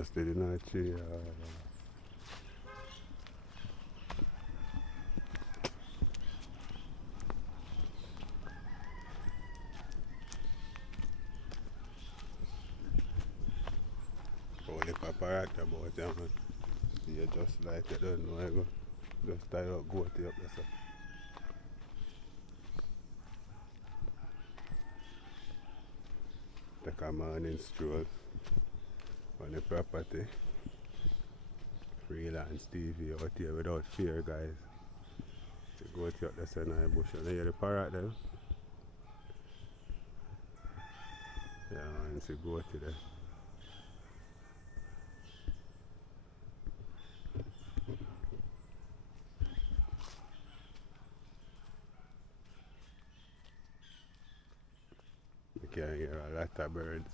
just did in a tree. Only paparazzi about them, man. You just like you don't know, I go. Just tie up, go to up there, so. Take a morning stroll on the property. Freelance TV out here without fear, guys. You go to up there, so now bush, and you hear the parrot there. Yeah, man, so go to there. You can hear a lot of birds.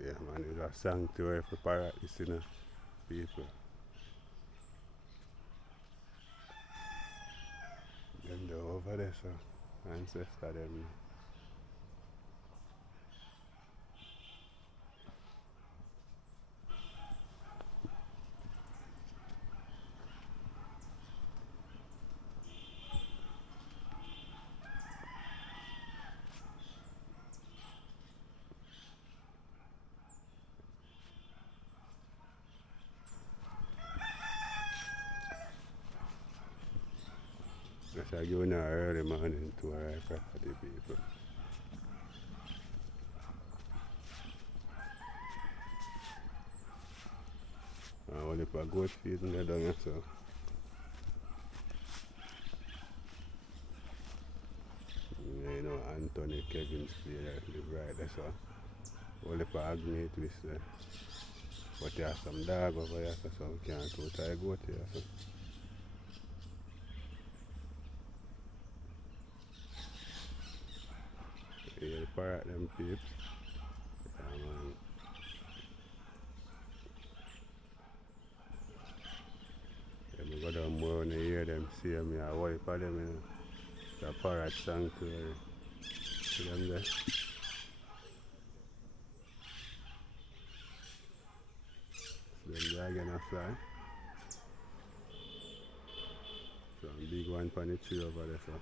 Yeah, man, it's a sanctuary for parrots, you know, people. Them they're over there, so ancestor them. That's why I give you early morning to our property people. And only for goat feeding there down here, so. You know, Anthony, Kevin's play there, live right there, so. Only for ag meat twist there. But you have some dog over here, so we can't totally goat here, so. You hear the parrot them peeps. Yeah, man. Yeah, I go down more when you hear them see me, I wipe for them, you know. The parrot sanctuary. See them there? See them there again a fly. So a big one on the tree over there, so.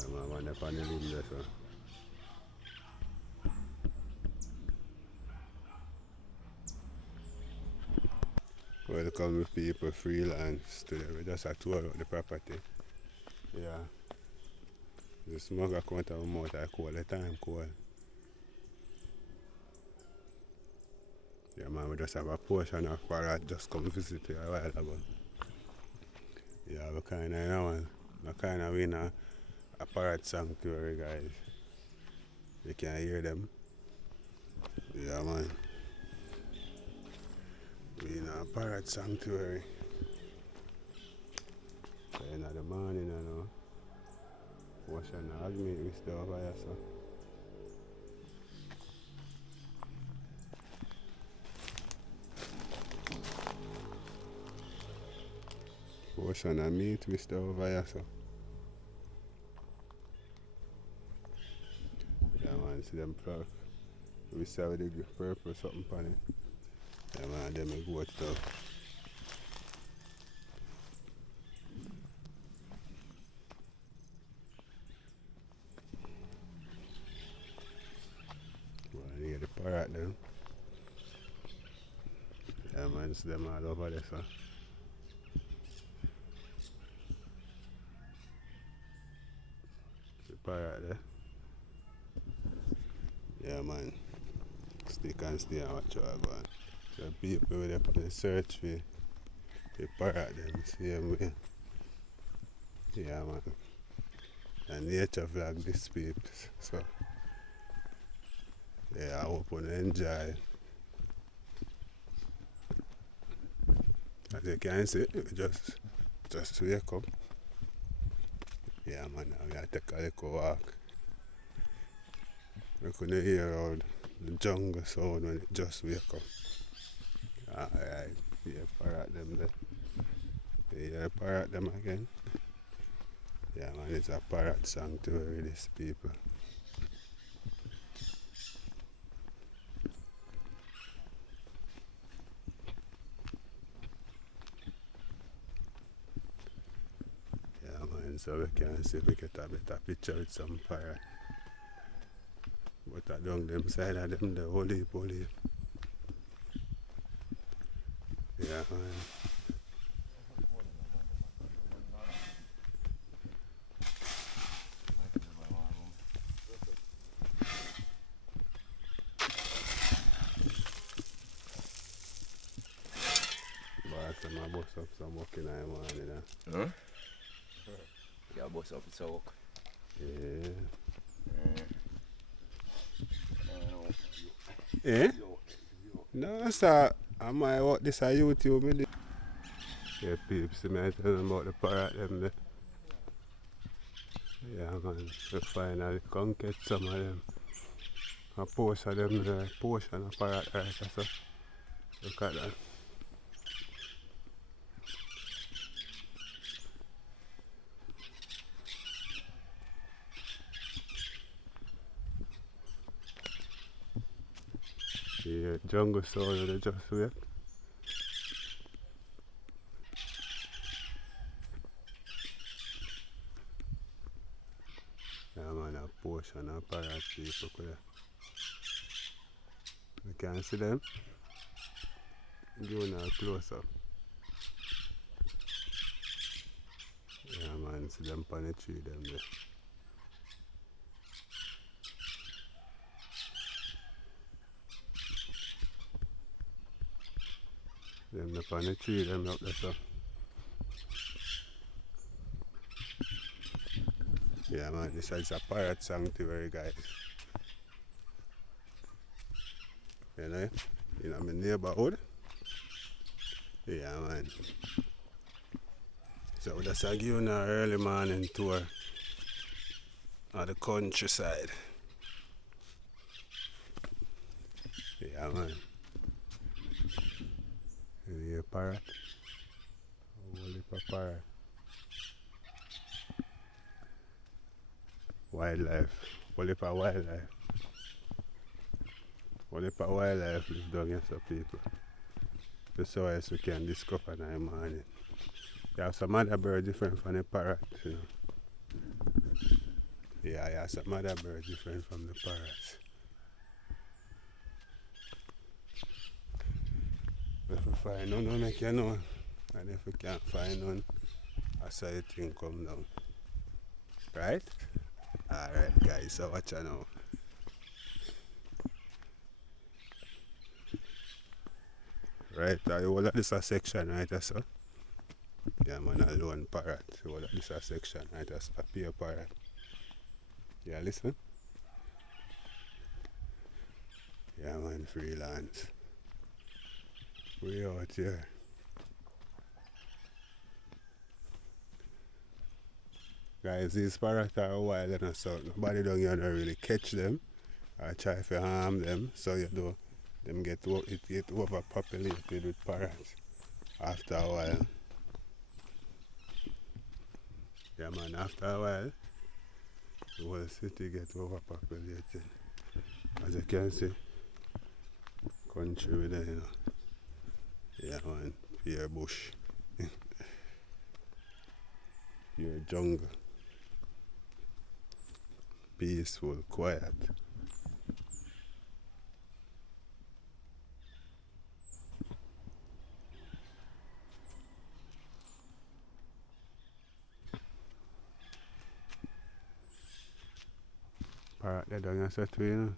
Yeah, man, one up on the limb there, so. Welcome people freelance today. We just a tour out the property. Yeah. The smoke a come out of my mouth, I cold the time cold. Yeah, man, we just have a portion of parrot just come visit here a while ago. Yeah, we kinda you know, we kinda in a parrot sanctuary, guys. You can hear them. Yeah, man. We in a parrot sanctuary. So in the morning, you know. Washing the meat we stay over here, so. Washing the meat we stay over here, so. Yeah, man, see them flower. We see how the purple something on it. Yeah, man, them a goat stuff. Well, you hear the parrot then. Yeah, man, see them all over there, so. The parrot there. Yeah, man. Stick and stay and watch how I go on. So people with the search for the parrot them same way. Yeah, man. And nature vlog this people. So yeah, I hope you enjoy. As you can see, just wake up. Yeah, man, I'm gonna take a little walk. We couldn't hear all the jungle sound when it just wake up. Alright, yeah, parrot them there. Yeah, parrot them again. Yeah man, it's a parrot sanctuary, this people. Yeah man, so we can see if we get a better picture with some parrot. But I don't them side of them the holy. Yeah man. But I'm bust up some work in the morning. Huh? Yeah, bust up it's a work. Yeah. Eh? No, sir. I might watch this on YouTube. Me. Yeah, peeps, see me I tell them about the parrot them there. Yeah, man. We finally conquered some of them. A portion of them there, portion of parrot right so. Look at that. The jungle soul they just wait. Yeah man, a portion of parrot people there. You can see them? Going a close up. Yeah man, see them on the tree them there. Them up on the tree them up there so. Yeah man, this is a parrot sanctuary guys. You know? In my neighborhood. Yeah man. So we're just give you an early morning tour of the countryside. Yeah man. You hear parrot? A whole heap of parrot. Wildlife. Whole heap of wildlife. Whole heap of wildlife live down here so people. Just so else we can discover in the morning. You have some other bird different from the parrot, you know. Yeah, some other bird different from the parrots. If we find none, we'll make you know. And if we can't find none, I saw the thing come down. Right? Alright guys, so watch out now. Right, I will let this a section right so. Yeah man, a lone parrot. So will let this a section right so a pure parrot. Yeah, listen. Yeah man, freelance. We out here. Guys, these parrots are wild and so nobody down here don't really catch them or try to harm them. So you do them get overpopulated with parrots after a while. Yeah man, after a while the whole city gets overpopulated. As you can see, country with it, you know. Yeah man, pure bush. Pure jungle. Peaceful, quiet. Parrot they down here set you know.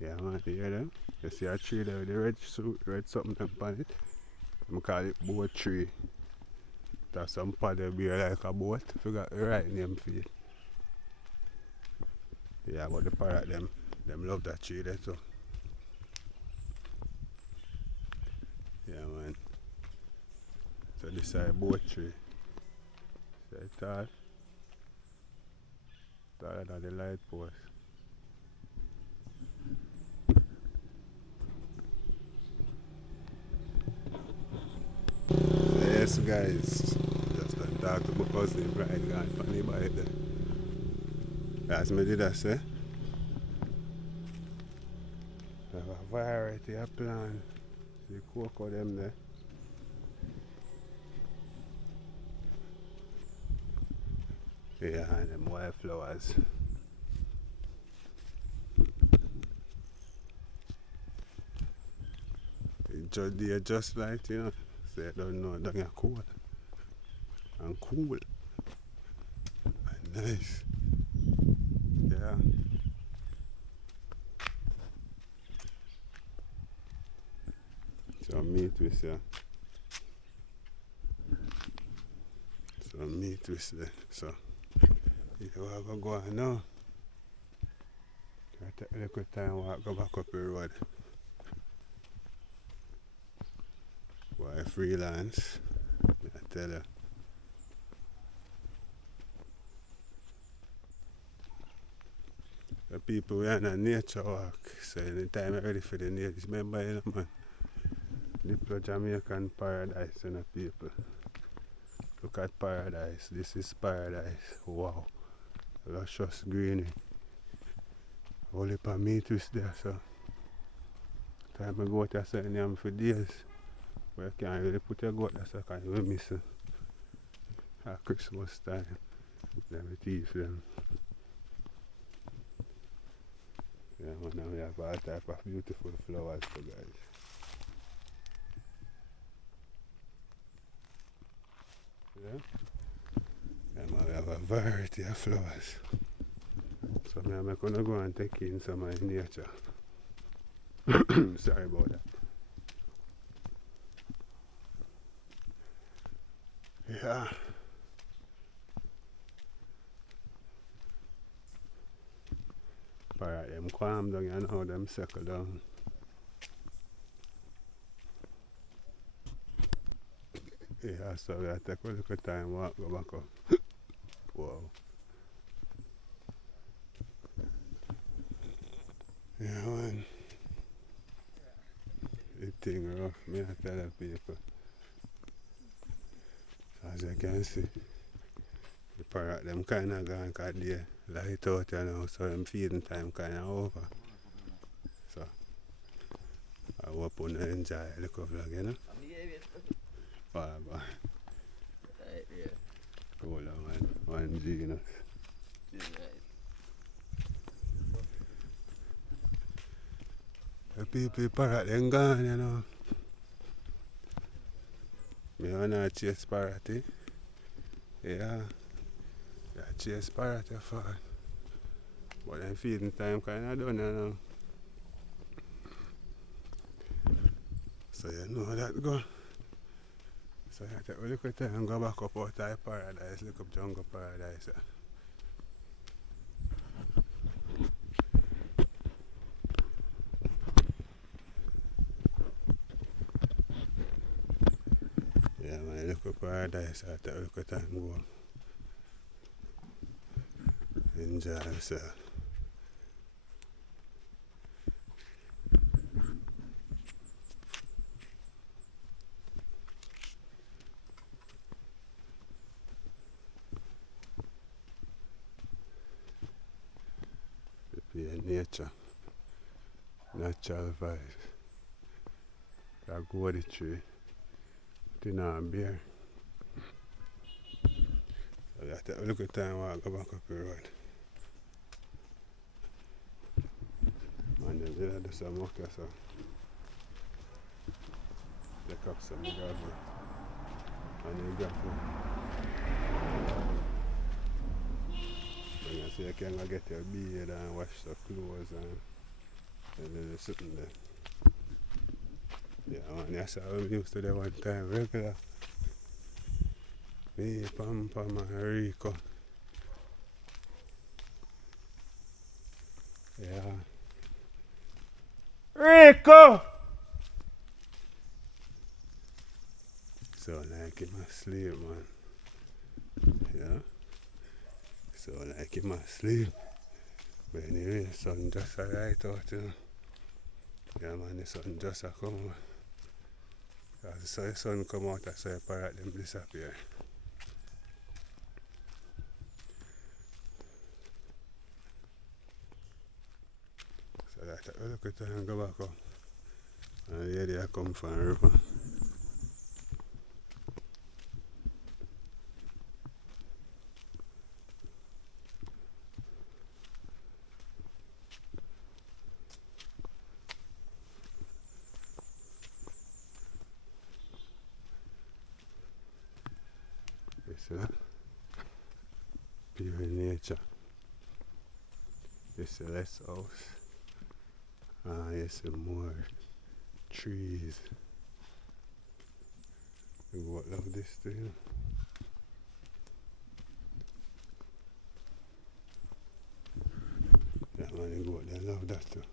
Yeah man, you hear them? You see a tree there with the red suit, red something on it. I call it boat tree. There's some paddle beer like a boat. Forgot the right name for it. Yeah, but the parrot them love that tree there too. Yeah man. So this is a boat tree. See it tall? Taller than the light post. So yes guys, just done talk to my cousin right gone on the bike there. As me did I say. I have a variety of plants. The cocoa them there. Yeah, and them wildflowers. They just like, you know, say I don't know, they're cool. And cool. And nice. Yeah. Some meat twist, yeah. Some meat twist there. So, you have to go on now. I take a little time walk, go back up the road. Why freelance? I tell you. The people we are on a nature walk, so anytime I'm ready for the nature, remember, you know, man, the Jamaican paradise, you know, people. Look at paradise. This is paradise. Wow. Luscious greenery. Whole heap of meat twist there, so. Time I go out there, so I'm for days. But you can't really put your goat there, so because you will miss it. At Christmas time. Then we teeth them. Yeah, man, now we have all type of beautiful flowers too, guys. Yeah? Yeah, man, we have a variety of flowers. So I'm going to go and take in some of nature. Sorry about that. Yeah. Parrot them calm down, you know how them settle down. Yeah, so we have to take a little time walk go back up. Wow. Yeah, man. The thing rough, me I tell the people. As you can see, the parrot them kind of gone because they light out, you know, so them feeding time kind of over. So, I hope you enjoy the vlog, you know. Bye bye. Right, yeah. Cool, man. One genius. The people parrot them gone, you know. Me wanna chase parrot, eh? Yeah. Yeah, chase parrot for. But then feeding time kinda done, you know. So you know that go. So you take a little time and go back up out of paradise, look up jungle paradise. Yeah, man, look up paradise, I take a little time go. Enjoy yourself. Nature, natural vibes. I go to the tree, dinner and beer. So I take a little time walk go back up the road. And then we'll do some work, so take up some gravel. And then gravel. And you see you can go get your beard and wash the clothes and then there's something there. Yeah, man, that's how we used to do one time, regular. Me, Pam Pam and Rico. Yeah. Rico! So like him asleep, man. Yeah. So like him asleep. But anyway, the sun just a right out, you know. Yeah, man, the sun just a come out. As the sun come out, I saw the parrot them disappear. look at it and go back up. And here they come from the river. You see that? Pure nature. You see less house. You see more trees. You goat love this too, you know. Yeah man, you goat they love that too.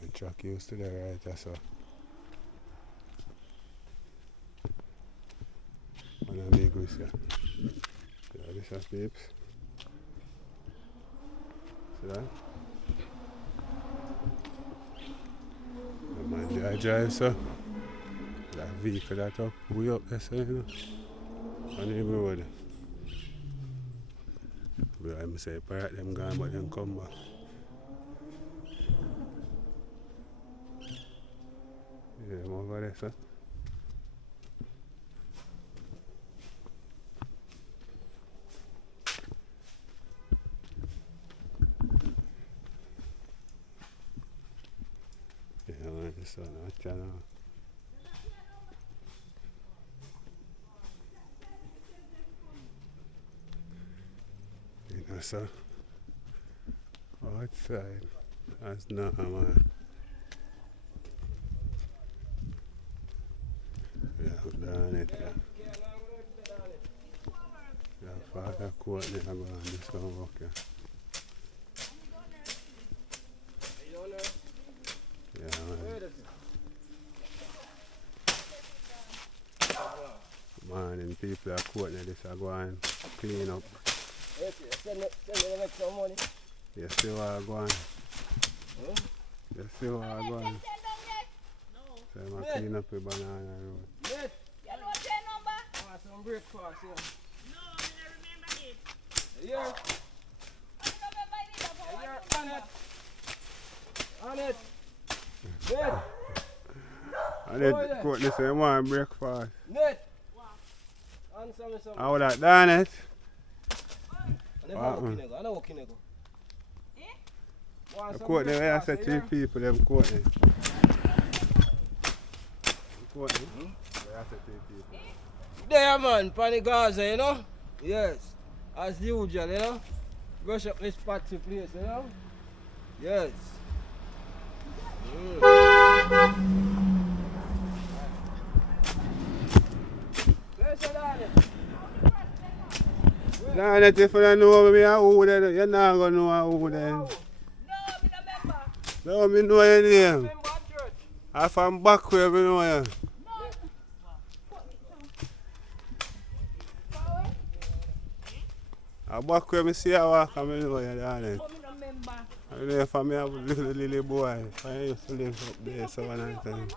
And track used to the right as well. One of me goose here. Yeah, this is peeps. See that? The man there drive so. That vehicle that up way up there so, you know. On the road. But I say parrot them gone but them come back. Yeah, them over there so. Yeah man, the sun out there now. You know so. Outside. That's not man. Yeah, down it there. Yeah, father court there go and just don't walk here. Yeah man. Morning people are court there this are go and clean up. Send me some money. You see what I go on? You see what I go on? So I'm clean up the banana road. Net. You know what your number? I want some breakfast here. No, I don't remember it. Here. I don't remember it either, but On it. Net. And then court they say want breakfast. Net. Answer me something. How would that done it? I never walk in ego. The court they I said 3 people them court them. Court them? They I said 3 people. There man, Pani Gaza, you know? Yes. As usual, you know? Brush up this party place, you know? Yes. Nah, if you don't know me, who then, you're not going to know who then. no, I don't remember. No, I know your name. I'm from back where we know you. I'm back where I see you walk and I know you, darling. I don't remember. I know if I have a little boy. I used to live up there so one time.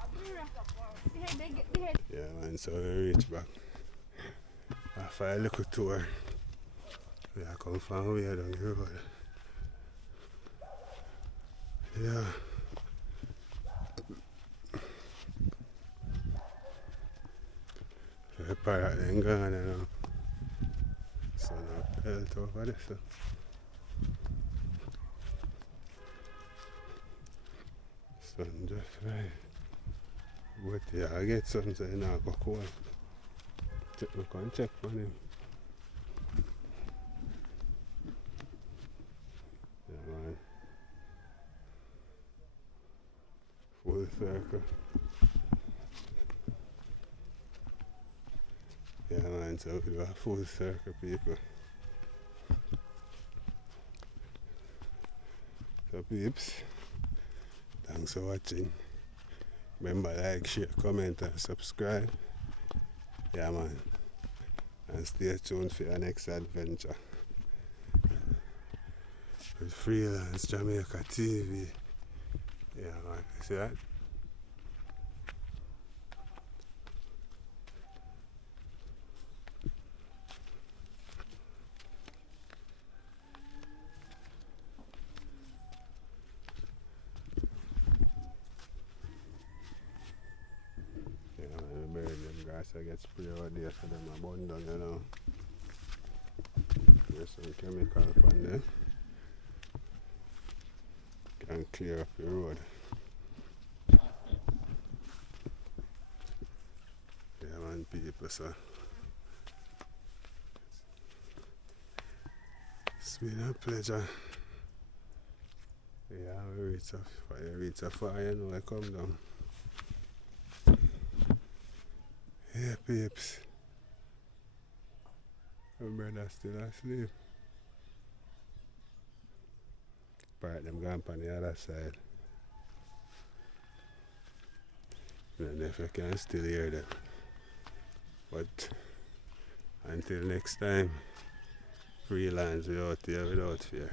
Yeah man, so we reach back. After a little tour. We are come from way down the road. Yeah. So the parrot then gone now. So now pelt over there so. Sun just right. But yeah, I get some so you know go cool. We can check for him. Yeah man. Full circle. Yeah man, so we do a full circle people. So peeps, thanks for watching. Remember like, share, comment and subscribe. Yeah man. And stay tuned for your next adventure. With Freelance Jamaica TV. Yeah man, see that? I get spray over there so them are burn down, you know. There's some chemical on there. Can clear up the road. Yeah man, people, so it's been a pleasure. Yeah, we reach a fire, you know, I come down. Yeah, peeps. My brother still asleep. Parrot them gone on the other side. And if you can still hear them. But until next time, freelance, we out here without fear.